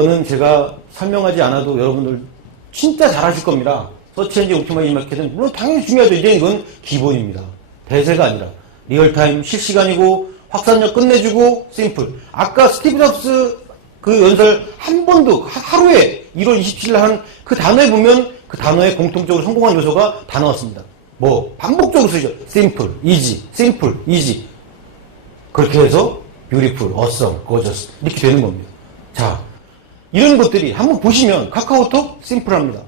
저는 제가 설명하지 않아도 여러분들 진짜 잘하실 겁니다. 서치엔진 옵티마이징 마켓은 물론 당연히 중요하죠. 이제 이건 기본입니다. 대세가 아니라 리얼타임 실시간이고 확산력 끝내주고 심플. 아까 스티브 잡스 그 연설 한 번도 하루에 1월 27일 한 그 단어에 보면 그 단어에 공통적으로 성공한 요소가 다 나왔습니다. 뭐 반복적으로 쓰죠. 심플, 이지, 심플, 이지. 그렇게 해서 뷰티풀, 어썸, 거저스 이렇게 되는 겁니다. 자, 이런 것들이 한번 보시면 카카오톡 심플합니다.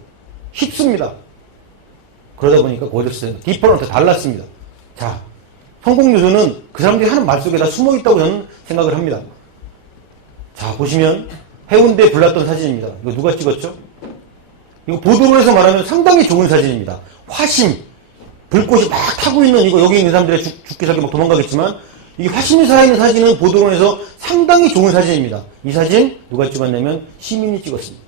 쉽습니다. 그러다 보니까 고저스, 디퍼런트 달랐습니다. 자, 성공 요소는 그 사람들이 하는 말 속에 다 숨어 있다고 저는 생각을 합니다. 자, 보시면 해운대에 불났던 사진입니다. 이거 누가 찍었죠? 이거 보도로 해서 말하면 상당히 좋은 사진입니다. 화심, 불꽃이 막 타고 있는 이거 여기 있는 사람들의 죽기 살기 막 도망가겠지만 이 화심이 살아있는 사진은 보도로 해서 상당히 좋은 사진입니다. 이 사진 누가 찍었냐면 시민이 찍었습니다.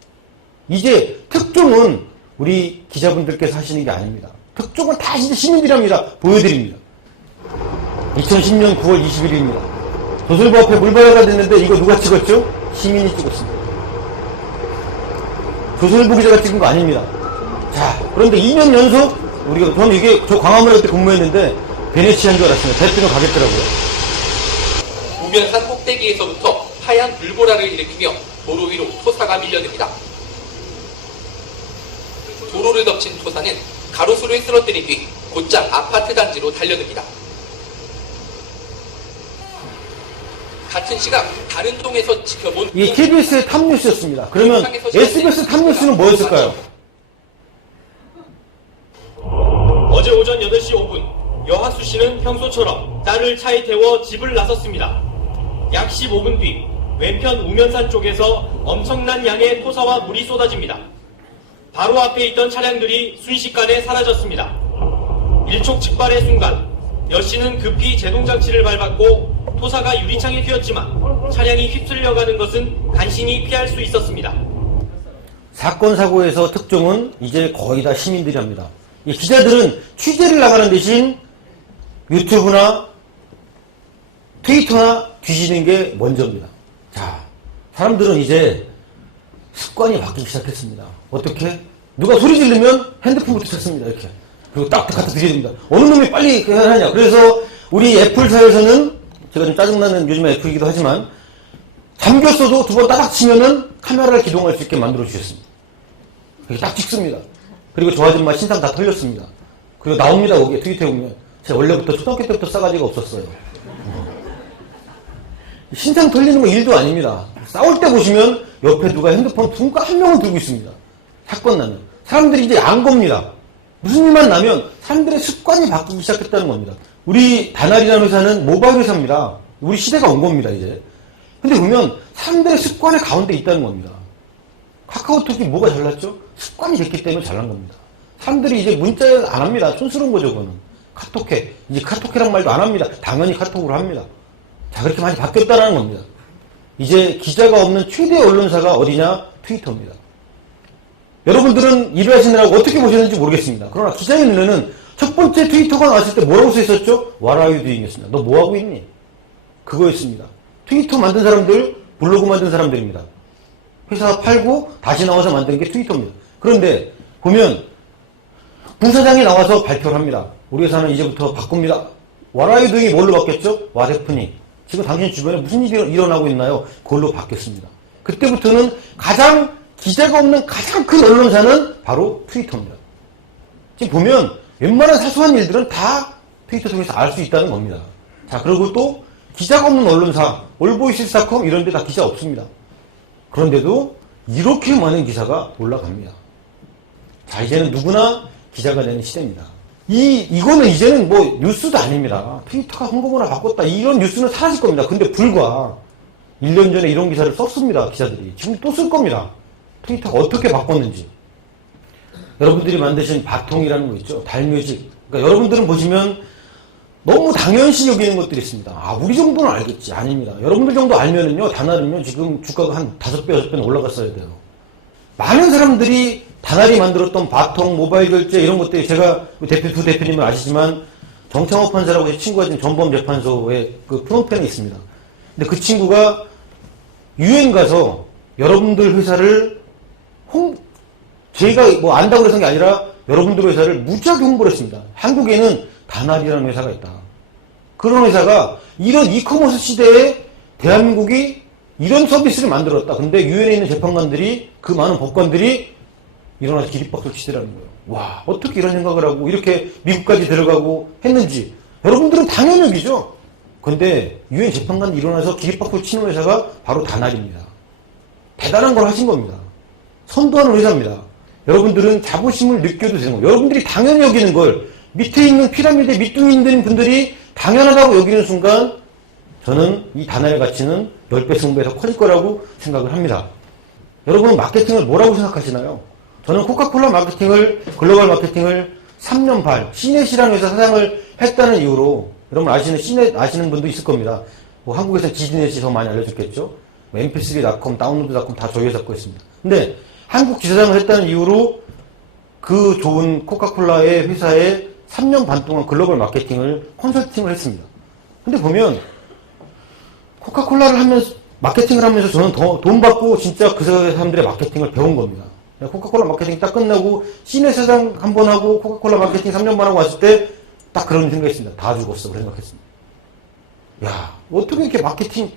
이제 특종은 우리 기자분들께서 하시는 게 아닙니다. 특종은 다 진짜 시민들이 합니다. 보여드립니다. 2010년 9월 21일입니다. 조선일보 앞에 물바다가 됐는데 이거 누가 찍었죠? 시민이 찍었습니다. 조선일보 기자가 찍은 거 아닙니다. 자, 그런데 2년 연속 저는 이게 저 광화문에 그때 근무했는데 베네치아인 줄 알았습니다. 대통령 가겠더라고요. 우면산 꼭대기에서부터 하얀 불보라를 일으키며 도로 위로 토사가 밀려듭니다. 도로를 덮친 토사는 가로수를 쓰러뜨린 뒤 곧장 아파트 단지로 달려듭니다. 같은 시각 다른 동에서 지켜본 이 KBS의 탑뉴스였습니다. 그러면 SBS 탑뉴스는 뭐였을까요? 어제 오전 8시 5분 여하수 씨는 평소처럼 딸을 차에 태워 집을 나섰습니다. 약 15분 뒤 왼편 우면산 쪽에서 엄청난 양의 토사와 물이 쏟아집니다. 바로 앞에 있던 차량들이 순식간에 사라졌습니다. 일촉즉발의 순간 여 씨는 급히 제동장치를 밟았고 토사가 유리창에 휘었지만 차량이 휩쓸려가는 것은 간신히 피할 수 있었습니다. 사건 사고에서 특종은 이제 거의 다 시민들이 합니다. 이 기자들은 취재를 나가는 대신 유튜브나 트위터나 뒤지는 게 먼저입니다. 자, 사람들은 이제 습관이 바뀌기 시작했습니다. 어떻게? 누가 소리 지르면 핸드폰부터 찾습니다. 이렇게. 그리고 딱 갖다 드립니다. 어느 놈이 빨리 하냐. 그래서 우리 애플사에서는 제가 좀 짜증나는 요즘에 애플이기도 하지만 잠겼어도 두 번 따닥 치면은 카메라를 기동할 수 있게 만들어 주셨습니다. 이렇게 딱 찍습니다. 그리고 저 아줌마 신상 다 털렸습니다. 그리고 나옵니다. 거기에 트위터에 보면 제가 원래부터 초등학교 때부터 싸가지가 없었어요. 신상 털리는 거 일도 아닙니다. 싸울 때 보시면 옆에 누가 핸드폰 누가 한 명은 들고 있습니다. 사건 나면 사람들이 이제 안 겁니다. 무슨 일만 나면 사람들의 습관이 바뀌기 시작했다는 겁니다. 우리 다날이라는 회사는 모바일 회사입니다. 우리 시대가 온 겁니다, 이제. 근데 보면 사람들의 습관의 가운데 있다는 겁니다. 카카오톡이 뭐가 잘났죠? 습관이 됐기 때문에 잘난 겁니다. 사람들이 이제 문자를 안 합니다. 촌스러운 거죠, 그거는. 카톡해. 이제 카톡해란 말도 안 합니다. 당연히 카톡으로 합니다. 자, 그렇게 많이 바뀌었다는 겁니다. 이제 기자가 없는 최대 언론사가 어디냐? 트위터입니다. 여러분들은 일을 하시느라고 어떻게 보셨는지 모르겠습니다. 그러나 기자의 눈에는 첫 번째 트위터가 나왔을 때 뭐라고 써있었죠? What are you doing? 였습니다. 너 뭐하고 있니? 그거였습니다. 트위터 만든 사람들, 블로그 만든 사람들입니다. 회사 팔고 다시 나와서 만든 게 트위터입니다. 그런데 보면 부사장이 나와서 발표를 합니다. 우리 회사는 이제부터 바꿉니다. What are you doing이 뭘로 바뀌었죠? What happening? 지금 당신 주변에 무슨 일이 일어나고 있나요? 그걸로 바뀌었습니다. 그때부터는 기자가 없는 가장 큰 언론사는 바로 트위터입니다. 지금 보면 웬만한 사소한 일들은 다 트위터 통해서 알 수 있다는 겁니다. 자, 그리고 또 기자가 없는 언론사, 올보이시스닷컴 이런 데 다 기자 없습니다. 그런데도 이렇게 많은 기사가 올라갑니다. 자, 이제는 누구나 기자가 되는 시대입니다. 이거는 이제는 뭐 뉴스도 아닙니다. 트위터가 홍보문화 바꿨다. 이런 뉴스는 사라질 겁니다. 근데 불과 1년 전에 이런 기사를 썼습니다. 기자들이. 지금 또 쓸 겁니다. 트위터가 어떻게 바꿨는지. 여러분들이 만드신 바통이라는 거 있죠. 달뮤직. 그러니까 여러분들은 보시면 너무 당연시 여기는 것들이 있습니다. 아, 우리 정도는 알겠지. 아닙니다. 여러분들 정도 알면은요, 다날이면 지금 주가가 한 5배, 6배는 올라갔어야 돼요. 많은 사람들이 다날이 만들었던 바통, 모바일 결제 이런 것들이 제가 두 대표님은 아시지만 정창호 판사라고 제 친구가 지금 전범재판소에 그 프놈펜에 있습니다. 근데 그 친구가 유엔 가서 여러분들 회사를 저희가 뭐 안다고 그래서 게 아니라 여러분들 회사를 무지하게 홍보를 했습니다. 한국에는 다날이라는 회사가 있다. 그런 회사가 이런 이커머스 시대에 대한민국이 이런 서비스를 만들었다. 근데 유엔에 있는 재판관들이, 그 많은 법관들이 일어나서 기립박수를 치더라는 거예요. 와, 어떻게 이런 생각을 하고 이렇게 미국까지 들어가고 했는지. 여러분들은 당연히 여기죠. 근데 유엔 재판관이 일어나서 기립박수를 치는 회사가 바로 다날입니다. 대단한 걸 하신 겁니다. 선도하는 회사입니다. 여러분들은 자부심을 느껴도 되는 거예요. 여러분들이 당연히 여기는 걸 밑에 있는 피라미드에 밑둥이 있는 분들이 당연하다고 여기는 순간 저는 이 다날의 가치는 10배, 20배 더 커질 거라고 생각을 합니다. 여러분은 마케팅을 뭐라고 생각하시나요? 저는 코카콜라 마케팅을, 글로벌 마케팅을 3년 반, 시넷이라는 회사 사장을 했다는 이유로, 여러분 아시는 시넷 아시는 분도 있을 겁니다. 뭐 한국에서 지디넷이 더 많이 알려졌겠죠? mp3.com, 다운로드.com 다 저희 회사 거 있습니다. 근데 한국 지사장을 했다는 이유로 그 좋은 코카콜라의 회사에 3년 반 동안 글로벌 마케팅을 컨설팅을 했습니다. 근데 보면 코카콜라를 하면서 마케팅을 하면서 저는 더 돈 받고 진짜 그 사람들의 마케팅을 배운 겁니다. 코카콜라 마케팅 딱 끝나고 시내 사장 한 번 하고 코카콜라 마케팅 3년 반 하고 왔을 때 딱 그런 생각했습니다. 다 죽었어. 그런 생각했습니다. 야, 어떻게 이렇게 마케팅,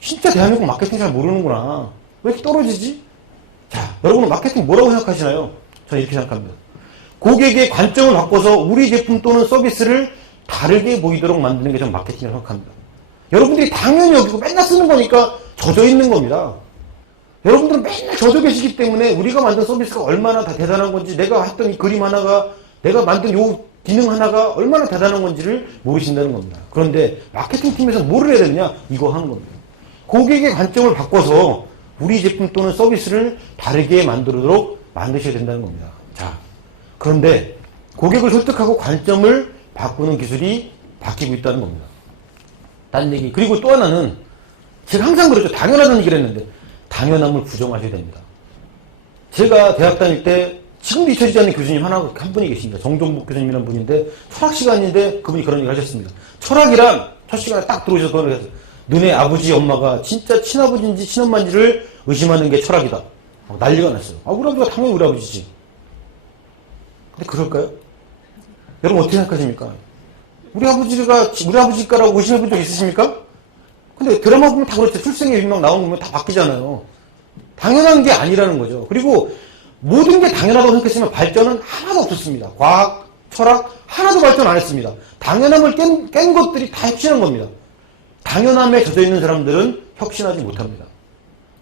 진짜 대한민국 마케팅 잘 모르는구나. 왜 이렇게 떨어지지? 자, 여러분은 마케팅 뭐라고 생각하시나요? 저는 이렇게 생각합니다. 고객의 관점을 바꿔서 우리 제품 또는 서비스를 다르게 보이도록 만드는 게 저는 마케팅이라고 생각합니다. 여러분들이 당연히 여기고 맨날 쓰는 거니까 젖어 있는 겁니다. 여러분들은 맨날 젖어 계시기 때문에 우리가 만든 서비스가 얼마나 다 대단한 건지, 내가 했던 이 그림 하나가, 내가 만든 요 기능 하나가 얼마나 대단한 건지를 모르신다는 겁니다. 그런데 마케팅 팀에서 뭐를 해야 되느냐? 이거 하는 겁니다. 고객의 관점을 바꿔서 우리 제품 또는 서비스를 다르게 만들도록 만드셔야 된다는 겁니다. 자, 그런데 고객을 설득하고 관점을 바꾸는 기술이 바뀌고 있다는 겁니다. 딴 얘기. 그리고 또 하나는 제가 항상 그랬죠. 당연하다는 얘기를 했는데 당연함을 부정하셔야 됩니다. 제가 대학 다닐 때 지금도 잊혀지지 않는 교수님 한 분이 계십니다. 정종복 교수님이라는 분인데 철학 시간인데 그분이 그런 얘기를 하셨습니다. 철학이란 첫 시간에 딱 들어오셔서 그런 얘기를 하셨어요. 너네 아버지 엄마가 진짜 친아버지인지 친엄마인지를 의심하는 게 철학이다. 난리가 났어요. 우리 아버지가 당연히 우리 아버지지. 근데 그럴까요? 여러분 어떻게 생각하십니까? 우리 아버지가라고 의심해 본 적 있으십니까? 근데 드라마 보면 다 그렇죠. 출생의 비명 나오는 거 보면 다 바뀌잖아요. 당연한 게 아니라는 거죠. 그리고 모든 게 당연하다고 생각했으면 발전은 하나도 없었습니다. 과학, 철학 하나도 발전 안 했습니다. 당연함을 깬 것들이 다 혁신한 겁니다. 당연함에 젖어 있는 사람들은 혁신하지 못합니다.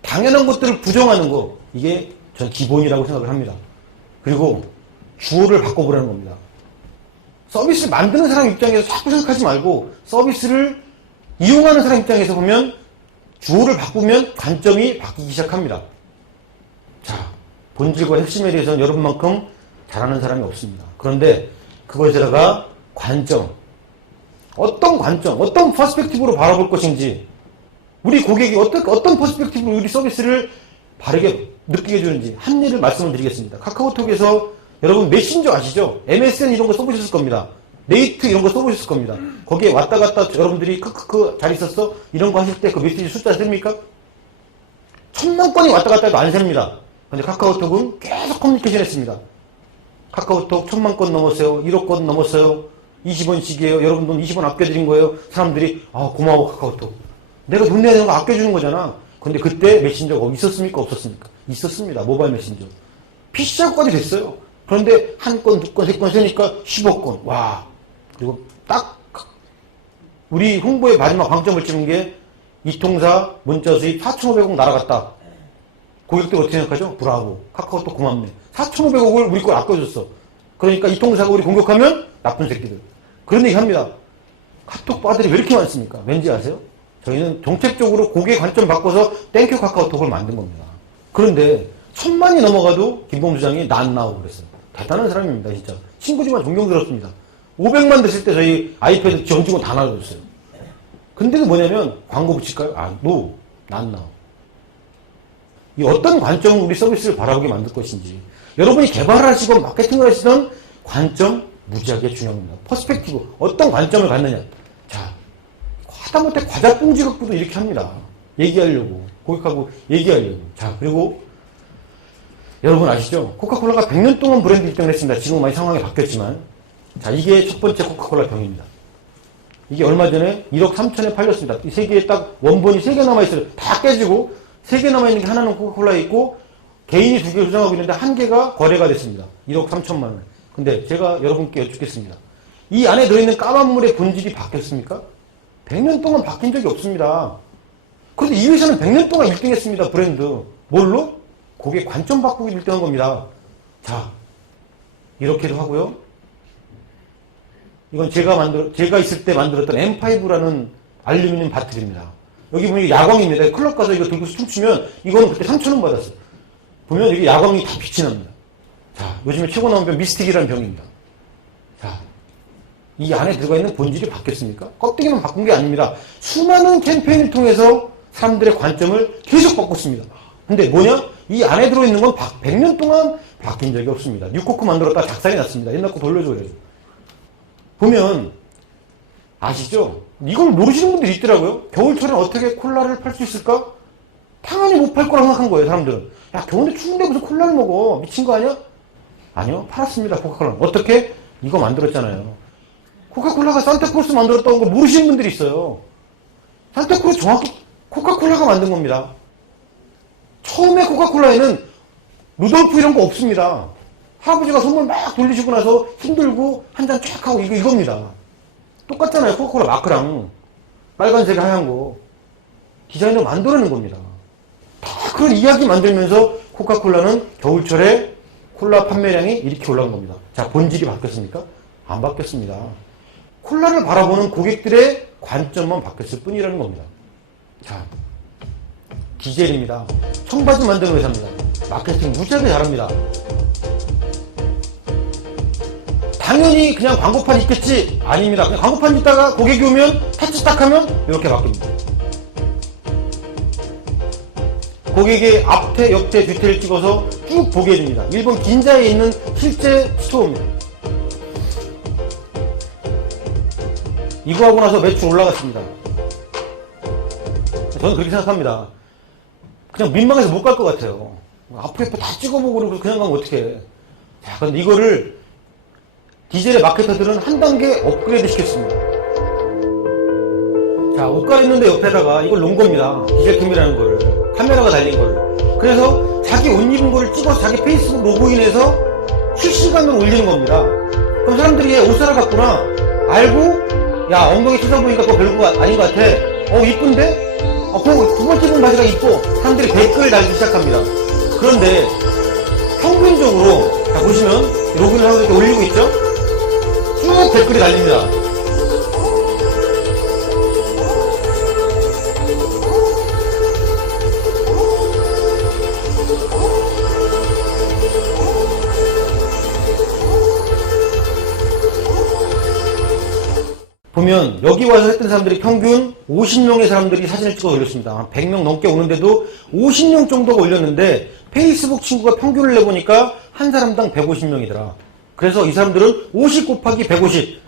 당연한 것들을 부정하는 거, 이게 전 기본이라고 생각을 합니다. 그리고 주어를 바꿔보라는 겁니다. 서비스를 만드는 사람 입장에서 자꾸 생각하지 말고 서비스를 이용하는 사람 입장에서 보면 주어를 바꾸면 관점이 바뀌기 시작합니다. 자, 본질과 핵심에 대해서는 여러분만큼 잘하는 사람이 없습니다. 그런데 그것에다가 관점, 어떤 관점, 어떤 퍼스펙티브로 바라볼 것인지, 우리 고객이 어떤 퍼스펙티브로 우리 서비스를 바르게 느끼게 해주는지 한 일을 말씀을 드리겠습니다. 카카오톡에서 여러분 메신저 아시죠? MSN 이런 거 써보셨을 겁니다. 네이트 이런 거 써보셨을 겁니다. 거기에 왔다 갔다 여러분들이 크크크 잘 있었어? 이런 거 하실 때 그 메시지 숫자 셉니까? 1000만 건이 왔다 갔다 해도 안 셉니다. 근데 카카오톡은 계속 커뮤니케이션 했습니다. 카카오톡 1000만 건 넘었어요. 1억 건 넘었어요. 20원씩이에요. 여러분 돈 20원 아껴드린 거예요. 사람들이 고마워 카카오톡. 내가 돈 내야 되는 거 아껴주는 거잖아. 근데 그때 메신저가 있었습니까? 없었습니까? 있었습니다. 모바일 메신저. PC하고까지 됐어요. 그런데 한 건, 두 건, 세 건 세니까 10억 건. 와. 그리고 딱 우리 홍보의 마지막 방점을 찍은 게 이통사 문자 수입 4,500억 날아갔다. 고객들 어떻게 생각하죠? 브라보. 카카오톡 고맙네. 4,500억을 우리 걸 아껴줬어. 그러니까 이통사가 우리 공격하면 나쁜 새끼들. 그런 얘기 합니다. 카톡 바들이 왜 이렇게 많습니까? 왠지 아세요? 저희는 정책적으로 고객 관점 바꿔서 땡큐 카카오톡을 만든 겁니다. 그런데 1000만이 넘어가도 김봉주장이 난 나오고 그랬어요. 대단한 사람입니다, 진짜. 친구지만 존경스럽습니다. 500만 됐을 때 저희 아이패드 전 직원 다 나눠줬어요. 근데 그 뭐냐면 광고 붙일까요? 난 나오. 이 어떤 관점으로 우리 서비스를 바라보게 만들 것인지, 여러분이 개발을 하시건 마케팅을 하시던 관점 무지하게 중요합니다. 퍼스펙티브, 어떤 관점을 갖느냐. 자, 하다못해 과자 봉지 갖고도 이렇게 합니다. 얘기하려고, 고객하고 얘기하려고. 자, 그리고 여러분 아시죠? 코카콜라가 100년 동안 브랜드 입장을 했습니다. 지금 많이 상황이 바뀌었지만. 자, 이게 첫 번째 코카콜라 병입니다. 이게 얼마 전에 1억 3천에 팔렸습니다. 이 세 개에 딱 원본이 3개 남아있어요. 다 깨지고 3개 남아있는 게 하나는 코카콜라에 있고 개인이 2개 소장하고 있는데 1개가 거래가 됐습니다. 1억 3천만 원. 근데 제가 여러분께 여쭙겠습니다. 이 안에 들어있는 까만 물의 본질이 바뀌었습니까? 100년 동안 바뀐 적이 없습니다. 그런데 이 회사는 100년 동안 1등 했습니다. 브랜드. 뭘로? 고객 관점 바꾸기 1등 한 겁니다. 자, 이렇게도 하고요. 이건 제가 있을 때 만들었던 M5라는 알루미늄 바틀입니다. 여기 보면 이게 야광입니다. 클럽 가서 이거 들고 춤추면 이거는 그때 3,000원 받았어요. 보면 이게 야광이 다 빛이 납니다. 자, 요즘에 최고 나온 병 미스틱이라는 병입니다. 자, 이 안에 들어가 있는 본질이 바뀌었습니까? 껍데기만 바꾼 게 아닙니다. 수많은 캠페인을 통해서 사람들의 관점을 계속 바꿨습니다. 근데 뭐냐? 이 안에 들어있는 건 100년 동안 바뀐 적이 없습니다. 뉴코크 만들었다가 작살이 났습니다. 옛날 거 돌려줘 그래요. 보면 아시죠? 이걸 모르시는 분들이 있더라고요. 겨울철엔 어떻게 콜라를 팔 수 있을까? 당연히 못 팔 거라고 생각한 거예요. 사람들은. 야, 겨울에 추운데 무슨 콜라를 먹어? 미친 거 아니야? 아니요. 팔았습니다. 코카콜라. 어떻게? 이거 만들었잖아요. 코카콜라가 산타크로스 만들었다는 걸 모르시는 분들이 있어요. 산타크로스 정확히 코카콜라가 만든 겁니다. 처음에 코카콜라에는 루돌프 이런 거 없습니다. 할아버지가 선물 막 돌리시고 나서 힘들고 한 잔 쫙 하고 이겁니다. 똑같잖아요. 코카콜라 마크랑 빨간색 하얀 거. 디자인을 만들어낸 겁니다. 다 그런 이야기 만들면서 코카콜라는 겨울철에 콜라 판매량이 이렇게 올라간 겁니다. 자, 본질이 바뀌었습니까? 안 바뀌었습니다. 콜라를 바라보는 고객들의 관점만 바뀌었을 뿐이라는 겁니다. 자, 디젤입니다. 청바지 만드는 회사입니다. 마케팅 무지하게 잘합니다. 당연히 그냥 광고판 있겠지? 아닙니다. 그냥 광고판 있다가 고객이 오면 터치 딱 하면 이렇게 바뀝니다. 고객의 앞태, 옆태, 뒤태를 찍어서 쭉 보게 해줍니다. 일본 긴자에 있는 실제 스토어입니다. 이거 하고 나서 매출 올라갔습니다. 저는 그렇게 생각합니다. 그냥 민망해서 못 갈 것 같아요. 앞에 다 찍어보고 그러고 그냥 가면 어떡해. 자, 근데 이거를 디젤의 마케터들은 한 단계 업그레이드 시켰습니다. 자, 옷 갈아입는데 옆에다가 이걸 놓은 겁니다. 디젤캠이라는 거를. 카메라가 달린 거를. 그래서 자기 옷 입은 거를 찍어서 자기 페이스북 로그인해서 실시간으로 올리는 겁니다. 그럼 사람들이 얘 옷 사러 갔구나. 알고, 야, 엉덩이 찢어보니까 그거 별거 아닌 것 같아. 이쁜데? 그 두 번째 본 바지가 이뻐. 사람들이 댓글을 달기 시작합니다. 그런데 평균적으로, 자, 보시면 로그인을 하고 이렇게 올리고 있죠? 쭉 댓글이 달립니다. 보면 여기 와서 했던 사람들이 평균 50명의 사람들이 사진을 찍어 올렸습니다. 한 100명 넘게 오는데도 50명 정도가 올렸는데 페이스북 친구가 평균을 내보니까 한 사람당 150명이더라. 그래서 이 사람들은 50 곱하기 150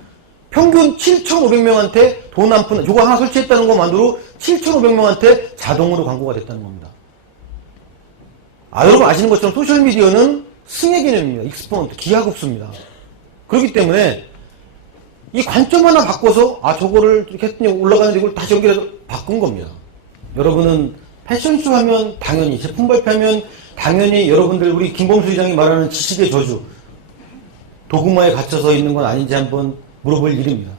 평균 7,500명한테 돈 한 푼, 요거 하나 설치했다는 것만으로 7,500명한테 자동으로 광고가 됐다는 겁니다. 여러분 아시는 것처럼 소셜미디어는 승의 개념입니다. 익스포넌트, 기하급수입니다. 그렇기 때문에 이 관점 하나 바꿔서 저거를 이렇게 했더니 올라가는데 이걸 다시 연결해서 바꾼 겁니다. 여러분은 패션쇼 하면 당연히 제품 발표하면 당연히 여러분들 우리 김범수 회장이 말하는 지식의 저주 도구마에 갇혀서 있는 건 아닌지 한번 물어볼 일입니다.